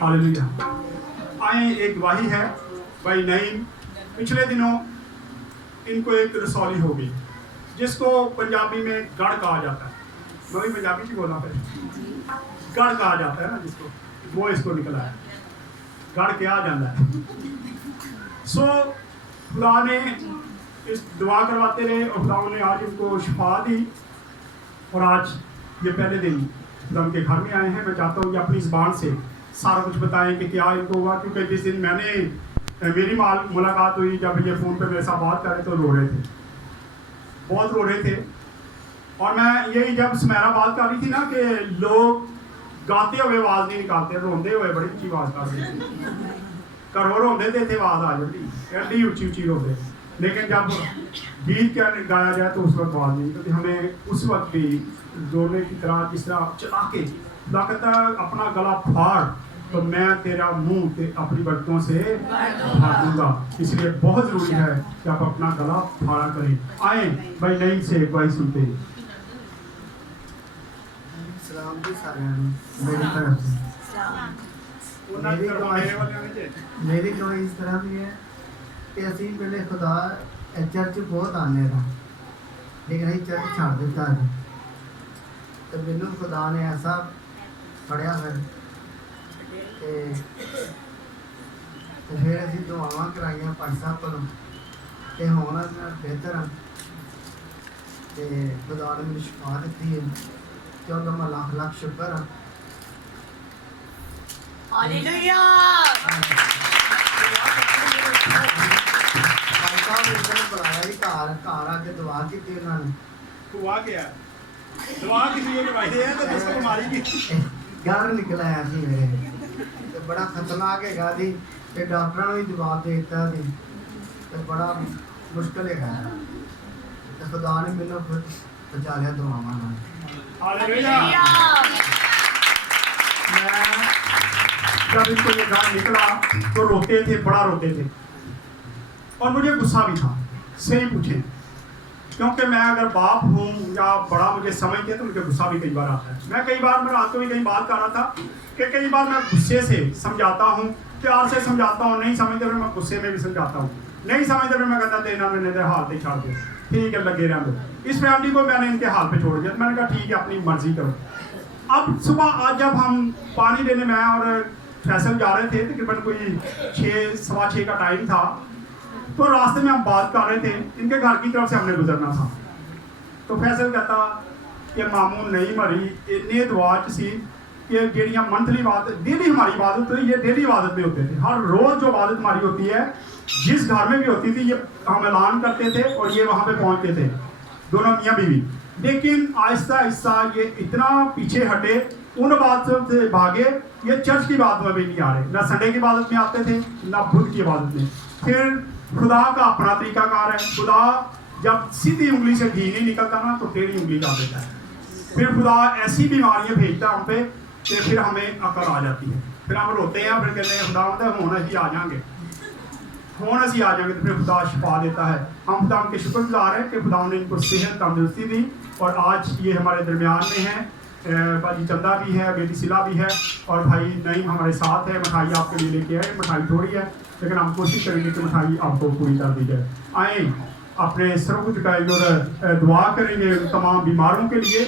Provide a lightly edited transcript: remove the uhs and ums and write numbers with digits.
ہاللیلویا. آئیں ایک گواہی ہے بھائی نعیم. پچھلے دنوں ان کو ایک رسولی ہو گئی جس کو پنجابی میں گڑھ کہا جاتا ہے. میں بھی پنجابی کی بولا پھر گڑھ کہا جاتا ہے نا جس کو, وہ اس کو نکلا ہے گڑھ کیا جاتا ہے. سو خدا نے اس دعا کرواتے رہے اور خدا نے آج ان کو شفا دی. اور آج یہ پہلے دن خدا ان کے گھر میں آئے ہیں. میں چاہتا ہوں کہ اپنی زبان سے سارا کچھ بتائیں کہ کیا ان کو ہوا, کیونکہ جس دن میں نے میری ملاقات ہوئی جب یہ فون پہ میرے ساتھ بات کر رہے تو رو رہے تھے, بہت رو رہے تھے. اور میں یہی جب سمیرا بات کر رہی تھی نا کہ لوگ گاتے ہوئے آواز نہیں نکالتے, روندے ہوئے بڑی اچھی آواز کر رہے تھے. کرو روندے تھے آواز آ جاتی ایڈی اونچی اونچی روندے, لیکن جب گیت کیا گایا جائے تو اس وقت آواز نہیں, کیونکہ ہمیں اس وقت بھی رونے کی طرح جس طرح چلا کے خدا کہتا ہے اپنا گلا پھاڑ تو میں تیرا منہ اپنی برکتوں سے بھر دوں گا. اس لیے بہت ضروری ہے کہ آپ اپنا گلا پھاڑا کریں. آئیں بھائی نعیم سے ایک بھائی سنتے ہیں. سلام جی سارے میری طرف سے. میری گواہی اس طرح بھی ہے کہ اسی پہلے خدا چرچ بہت آنے تھا, لیکن ਅਸੀਂ چرچ چھڑ دیتا ہے. تو مینوں خدا نے ایسا پڑھیا پھر اسی دعاواں کرائیاں پائی صاحب کو کہ ہوں میں بہتر ہاں. خدا نے مجھے شفا دیتی ہے, چودہ میں لاکھ لاکھ شکر ہاں. ہاللیلویا. بلایا ہی گھر آ کے دعا کی انہوں نے. ہوا کیا دعا کسی نے کروائی ہے تو جس کو بیماری کی گھر نکلا ہے سی میرے بڑا خطرناک ہے گا جی. کہ ڈاکٹر نے بھی جواب دے دیتا جی, بڑا مشکل ہے. خدا نے مینوں پھر بچا لیا دعاواں نال. ہاللیلویا. میں جب ان کو یہ گھر نکلا تو روتے تھے, بڑا روتے تھے, اور مجھے غصہ بھی تھا. صحیح پوچھیں, کیونکہ میں اگر باپ ہوں یا بڑا مجھے سمجھتے تو مجھے غصہ بھی کئی بار آتا ہے. میں کئی بار میں رات کو بھی کہیں بات کر رہا تھا کہ کئی بار میں غصے سے سمجھاتا ہوں, پیار سے سمجھاتا ہوں, نہیں سمجھتے پھر میں غصے میں بھی سمجھاتا ہوں, نہیں سمجھتے پھر میں کہتا دینا میں نے حال پہ چھاڑ دیا, ٹھیک ہے لگے رہنے دو. اس فیملی کو میں نے ان کے حال پہ چھوڑ دیا. میں نے کہا ٹھیک ہے اپنی مرضی کرو. اب صبح آج جب ہم پانی لینے میں اور فیصل جا رہے تھے تقریباً کوئی 6:15 کا ٹائم تھا, تو راستے میں ہم بات کر رہے تھے, ان کے گھر کی طرف سے ہم نے گزرنا تھا. تو فیصل کہتا کہ ماموں نہیں مری اتنی دعا سی کہ جہاں منتھلی عبادت ڈیلی ہماری عبادت ہوئی, یہ ڈیلی عبادت میں ہوتے تھے. ہر روز جو عبادت ہماری ہوتی ہے جس گھر میں بھی ہوتی تھی یہ ہم اعلان کرتے تھے اور یہ وہاں پہ پہنچتے تھے دونوں میاں بیوی. لیکن آہستہ آہستہ یہ اتنا پیچھے ہٹے, ان عبادتوں سے بھاگے, یہ چرچ کی عبادت میں بھی نہیں آ رہے, نہ سنڈے کی عبادت میں آتے تھے نہ بدھ کی عبادت میں. پھر خدا کا اپنا طریقہ کار ہے. خدا جب سیدھی انگلی سے گھی نہیں نکلتا نا تو ٹیڑھی انگلی ڈال دیتا ہے. پھر خدا ایسی بیماریاں بھیجتا ہم پہ کہ پھر ہمیں عقل آ جاتی ہے, پھر ہم روتے ہیں, پھر کہتے ہیں خدا ہونا ہی آ جائیں گے, ہونا سی آ جائیں گے, تو پھر خدا شفا دیتا ہے. ہم خدا کے شکر گزار ہیں کہ خدا نے ان کو صحت تندرستی دی اور آج یہ ہمارے درمیان میں ہیں. بھائی چندہ بھی ہے, بیٹی سلا بھی ہے, اور بھائی نعیم ہمارے ساتھ ہے. مٹھائی آپ کے لیے لے کے آئے, مٹھائی تھوڑی ہے لیکن ہم کوشش کریں گے کہ مٹھائی آپ کو پوری کر دی جائے. آئیں اپنے سروں کو جھکائیں گے اور دعا کریں گے تمام بیماروں کے لیے